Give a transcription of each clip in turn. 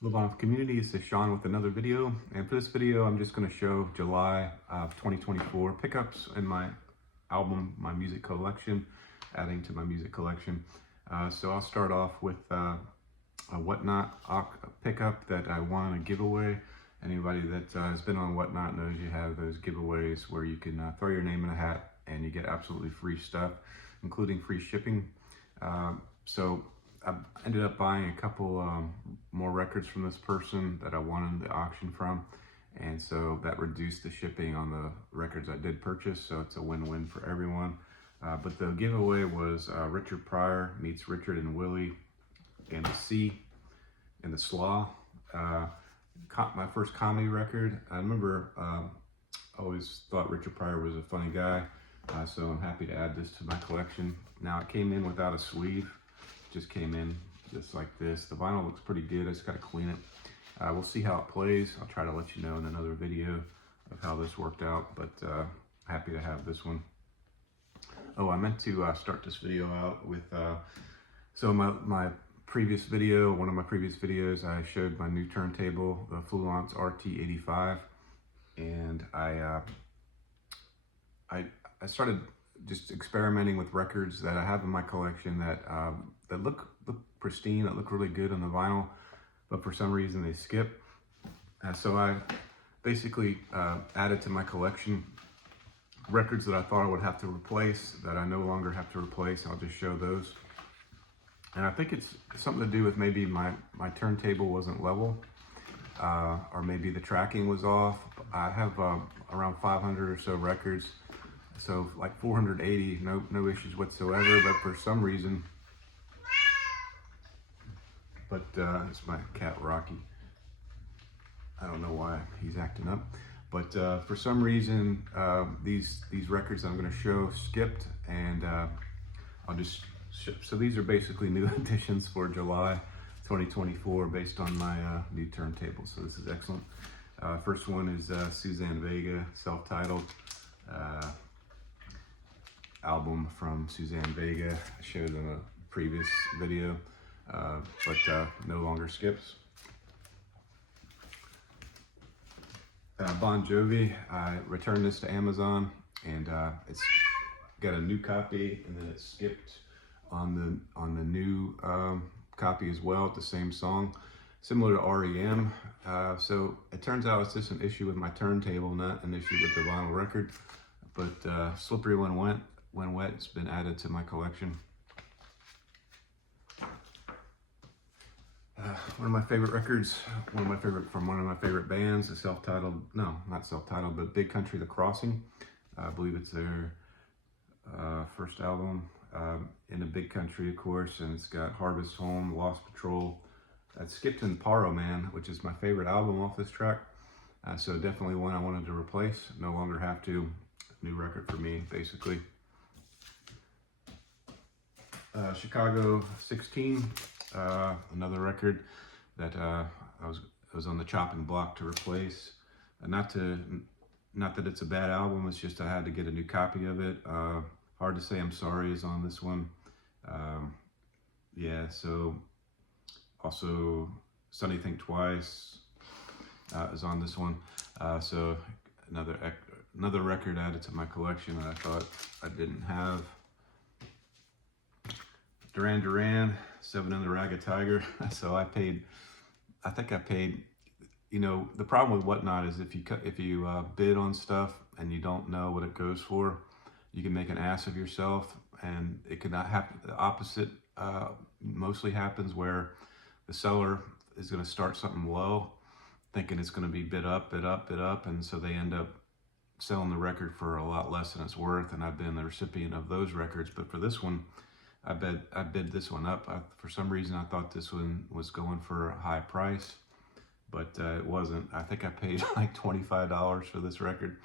Live On Community, this is Sean with another video, and for this video I'm just going to show July of 2024 pickups in my album, my music collection, adding to my music collection. So I'll start off with a Whatnot pickup that I want to give away. Anybody that has been on Whatnot knows you have those giveaways where you can throw your name in a hat and you get absolutely free stuff, including free shipping. So I ended up buying a couple more records from this person that I wanted the auction from, and so that reduced the shipping on the records I did purchase, so it's a win-win for everyone. But the giveaway was Richard Pryor meets Richard and Willie and the Sea and the Slaw. My first comedy record. I remember always thought Richard Pryor was a funny guy, so I'm happy to add this to my collection. Now it came in without a sleeve. Just came in just like this. The vinyl looks pretty good. I just got to clean it. We'll see how it plays. I'll try to let you know in another video of how this worked out, but happy to have this one. Oh, I meant to start this video out with, so my previous video, one of my previous videos, I showed my new turntable, the Fluence RT85, and I started just experimenting with records that I have in my collection that that look pristine, that look really good on the vinyl, but for some reason they skip. So I basically added to my collection records that I thought I would have to replace that I no longer have to replace. I'll just show those. And I think it's something to do with maybe my turntable wasn't level, or maybe the tracking was off. I have around 500 or so records, so like 480, no issues whatsoever, but for some reason, it's my cat Rocky. I don't know why he's acting up, but for some reason, these records I'm going to show skipped, and I'll just ship. So these are basically new additions for July 2024 based on my new turntable. So this is excellent. First one is Suzanne Vega, self-titled album from Suzanne Vega. I showed in a previous video, but no longer skips. Bon Jovi, I returned this to Amazon, and it's got a new copy, and then it skipped on the new copy as well, the same song, similar to REM. So it turns out it's just an issue with my turntable, not an issue with the vinyl record. But Slippery When Wet, it's been added to my collection. One of my favorite records, from one of my favorite bands, is self-titled, no, not self-titled, but Big Country, The Crossing. I believe it's their first album, in the Big Country, of course, and it's got Harvest Home, Lost Patrol. It skipped in Paro Man, which is my favorite album off this track. So definitely one I wanted to replace. No longer have to. New record for me, basically. Chicago 16, another record that I was on the chopping block to replace. Not that it's a bad album, it's just I had to get a new copy of it. Hard to Say I'm Sorry is on this one. Yeah, so also Sunny Think Twice is on this one. So another record added to my collection that I thought I didn't have. Duran Duran, Seven in the Ragged Tiger. So I think I paid, you know, the problem with Whatnot is if you bid on stuff and you don't know what it goes for, you can make an ass of yourself, and it could not happen. The opposite mostly happens, where the seller is going to start something low, thinking it's going to be bid up, and so they end up selling the record for a lot less than it's worth. And I've been the recipient of those records. But for this one, I bid this one up. For some reason, I thought this one was going for a high price, but it wasn't. I think I paid like $25 for this record.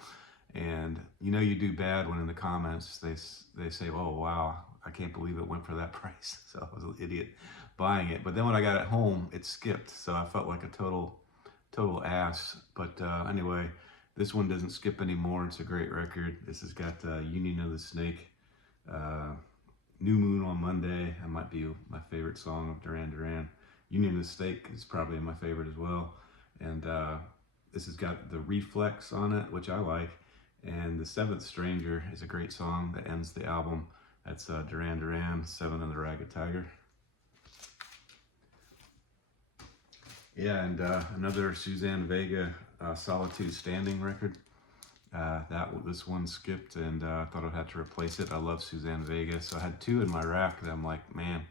And you know you do bad when in the comments they say, oh wow, I can't believe it went for that price. So I was an idiot buying it. But then when I got it home, it skipped. So I felt like a total ass. But anyway, this one doesn't skip anymore. It's a great record. This has got Union of the Snake, New Moon on Monday. That might be my favorite song of Duran Duran. Union of the Stake is probably my favorite as well. And this has got the Reflex on it, which I like. And The Seventh Stranger is a great song that ends the album. That's Duran Duran, Seven and the Ragged Tiger. Yeah, and another Suzanne Vega, Solitude Standing record. This one skipped, and I thought I'd have to replace it. I love Suzanne Vega, so I had two in my rack that I'm like, man,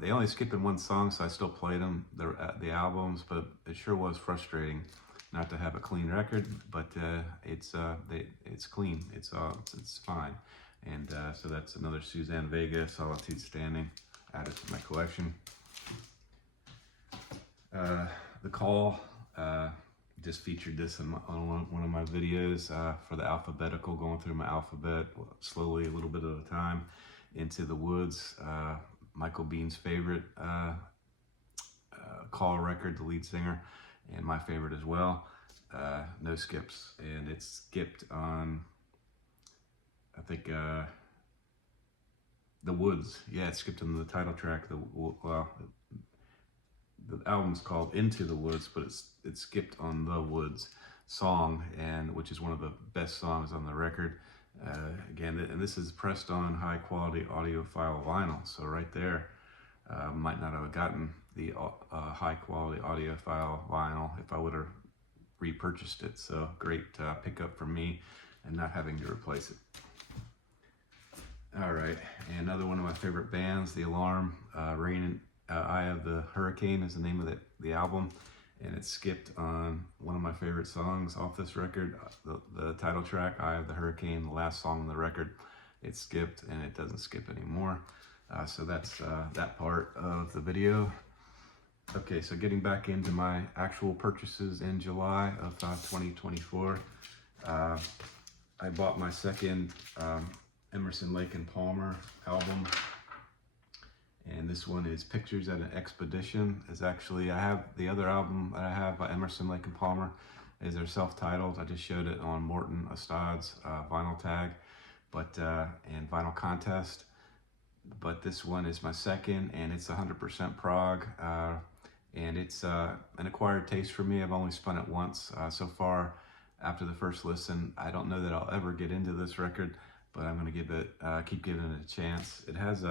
they only skip in one song, so I still played them, the albums, but it sure was frustrating not to have a clean record. But it's clean, it's fine, and so that's another Suzanne Vega, Solitude Standing, added to my collection. The Call, just featured this on one of my videos for the alphabetical, going through my alphabet slowly, a little bit at a time. Into the Woods, Michael Bean's favorite Call record, the lead singer, and my favorite as well. No skips, and it's skipped on, I think, The Woods. Yeah, it skipped on the title track. The album's called Into the Woods, but it's skipped on The Woods song, and which is one of the best songs on the record. Again, and this is pressed on high quality audiophile vinyl, so right there, might not have gotten the high quality audiophile vinyl if I would have repurchased it. So great pickup for me, and not having to replace it. All right, and another one of my favorite bands, The Alarm, Eye of the Hurricane is the name of the album, and it's skipped on one of my favorite songs off this record, the title track, Eye of the Hurricane, the last song on the record. It skipped, and it doesn't skip anymore. So that's that part of the video. Okay, so getting back into my actual purchases in July of 2024, I bought my second Emerson, Lake and Palmer album. And this one is Pictures at an Expedition. Is actually, I have the other album that I have by Emerson, Lake and Palmer, is their self-titled. I just showed it on Morton Astad's vinyl tag, and vinyl contest. But this one is my second, and it's 100% prog, and it's an acquired taste for me. I've only spun it once so far. After the first listen, I don't know that I'll ever get into this record, but I'm gonna keep giving it a chance. It has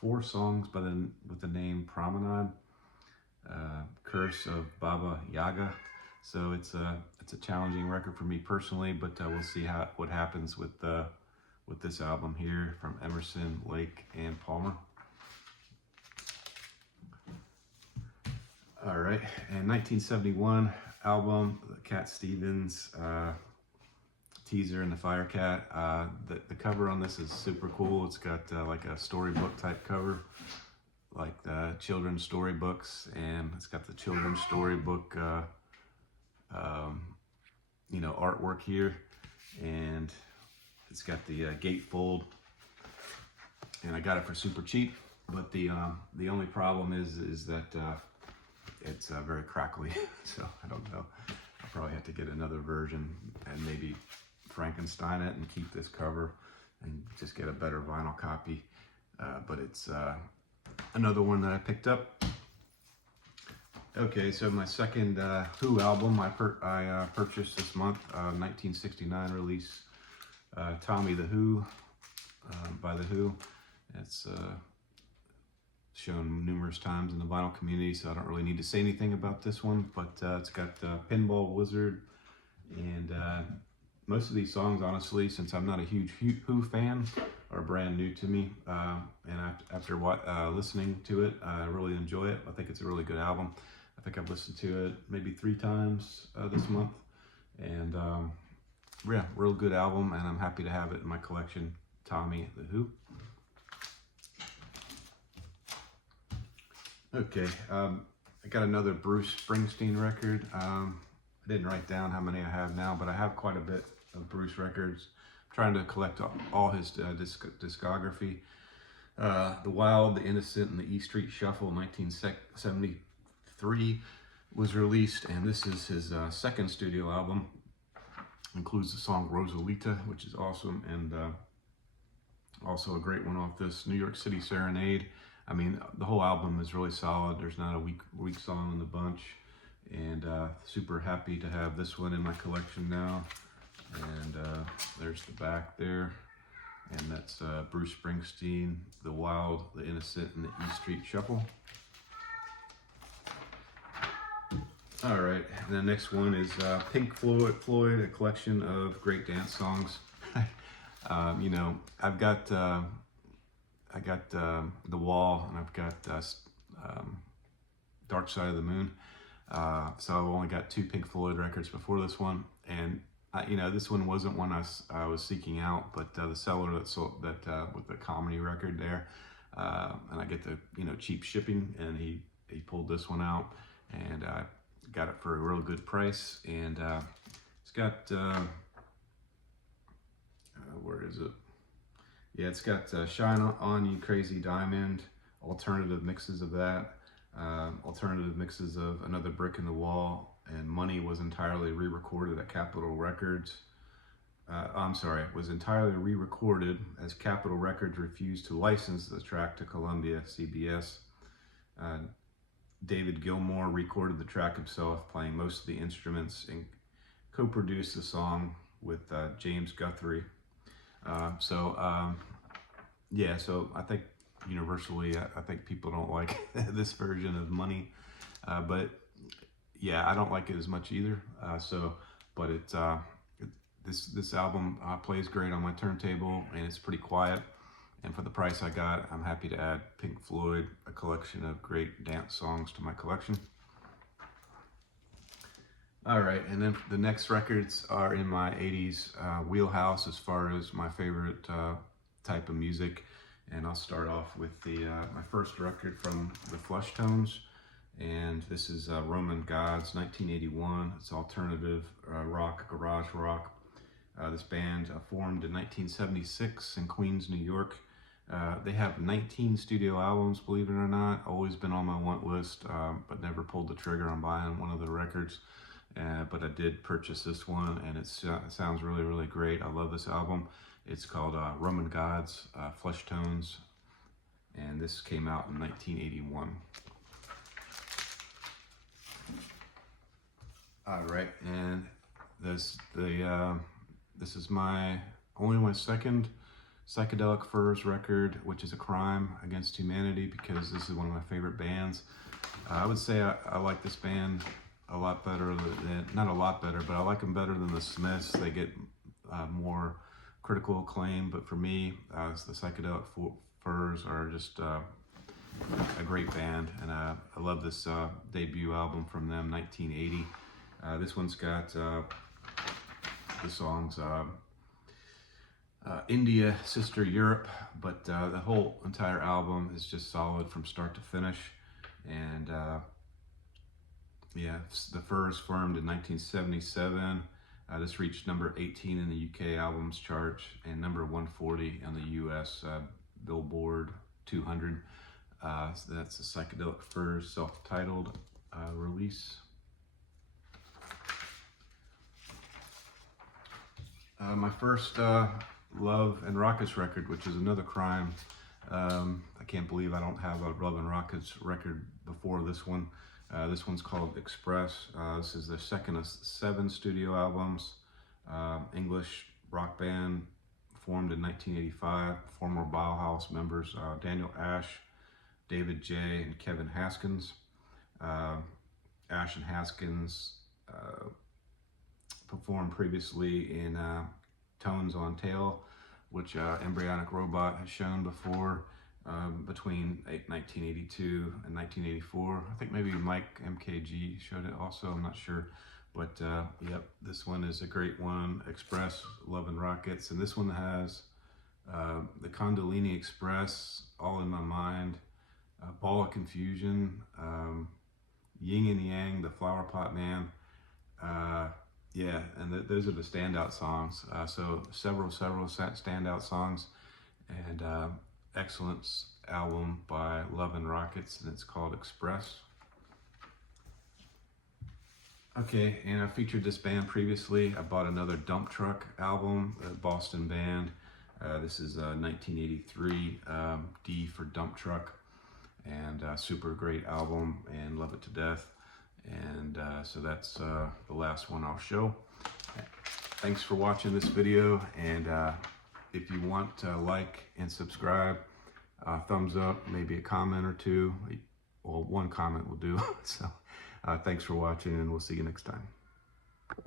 4 songs with the name Promenade, Curse of Baba Yaga. So it's a challenging record for me personally, but we'll see what happens with this album here from Emerson, Lake and Palmer. All right, and 1971 album, the Cat Stevens Teaser and the Firecat. The cover on this is super cool. It's got like a storybook type cover, like the children's storybooks, and it's got the children's storybook artwork here, and it's got the gatefold, and I got it for super cheap. But the only problem is that it's very crackly, so I don't know. I'll probably have to get another version and maybe Frankenstein it and keep this cover and just get a better vinyl copy. But it's another one that I picked up. Okay, so my second Who album I purchased this month, 1969 release, Tommy the Who by the Who. It's shown numerous times in the vinyl community, so I don't really need to say anything about this one, but it's got Pinball Wizard, and most of these songs, honestly, since I'm not a huge Who fan, are brand new to me, and after listening to it, I really enjoy it. I think it's a really good album. I think I've listened to it maybe 3 times this month, and yeah, real good album, and I'm happy to have it in my collection, Tommy the Who. Okay, I got another Bruce Springsteen record. I didn't write down how many I have now, but I have quite a bit of Bruce records. I'm trying to collect all his discography. The Wild, The Innocent, and the E Street Shuffle, 1973, was released, and this is his second studio album. Includes the song Rosalita, which is awesome, and also a great one off this, New York City Serenade. I mean, the whole album is really solid. There's not a weak song in the bunch, and super happy to have this one in my collection now. And there's the back there, and that's Bruce Springsteen, The Wild, The Innocent, and the E Street Shuffle. All right, and the next one is Pink Floyd, a collection of great dance songs. You know, I got The Wall, and I've got Dark Side of the Moon. So I've only got 2 Pink Floyd records before this one, and you know, this one wasn't one I was seeking out, but the seller that sold that with the comedy record there, and I get the cheap shipping, and he pulled this one out, and I got it for a real good price, and it's got where is it? Yeah, it's got Shine On You Crazy Diamond, alternative mixes of that, alternative mixes of Another Brick in the Wall, and Money was entirely re-recorded at Capitol Records. I'm sorry, it was entirely re-recorded as Capitol Records refused to license the track to Columbia CBS. David Gilmour recorded the track himself, playing most of the instruments, and co-produced the song with James Guthrie. Yeah, so I think universally, I think people don't like this version of Money, but yeah, I don't like it as much either. But this album plays great on my turntable, and it's pretty quiet. And for the price I got, I'm happy to add Pink Floyd, a collection of great dance songs, to my collection. All right, and then the next records are in my 80s wheelhouse as far as my favorite type of music. And I'll start off with my first record from the Fleshtones, and this is Roman Gods, 1981. It's alternative rock, garage rock. This band formed in 1976 in Queens, New York. They have 19 studio albums, believe it or not. Always been on my want list, but never pulled the trigger on buying one of the records. But I did purchase this one, and it sounds really, really great. I love this album. It's called Roman Gods, Fleshtones, and this came out in 1981. All right, and this is my second Psychedelic Furs record, which is a crime against humanity because this is one of my favorite bands. I would say I like this band a lot better than, not a lot better, but I like them better than the Smiths. They get more critical acclaim, but for me, the Psychedelic Furs are just a great band, and I love this debut album from them, 1980. This one's got the songs India, Sister Europe, but the whole entire album is just solid from start to finish. And yeah, the Furs formed in 1977. This reached number 18 in the UK albums chart and number 140 in the US Billboard 200. So that's the Psychedelic Furs self-titled release. My first Love and Rockets record, which is another crime. I can't believe I don't have a Love and Rockets record before this one. This one's called Express. This is their second of 7 studio albums. English rock band formed in 1985. Former Bauhaus members Daniel Ash, David J., and Kevin Haskins. Ash and Haskins performed previously in Tones on Tail, which Embryonic Robot has shown before, between 1982 and 1984. I think maybe Mike MKG showed it also, I'm not sure. But yep, this one is a great one. Express, Love and Rockets. And this one has the Kundalini Express, All in My Mind, Ball of Confusion, Yin and Yang, The Flower Pot Man. Yeah, and those are the standout songs. So several standout songs, and excellent album by Love and Rockets, and it's called Express. Okay, and I featured this band previously. I bought another Dump Truck album, a Boston band. This is 1983, D for Dump Truck. and super great album, and love it to death. And so that's the last one I'll show. Thanks for watching this video, and if you want to like and subscribe, thumbs up, maybe a comment or two. Well, one comment will do. So thanks for watching, and we'll see you next time.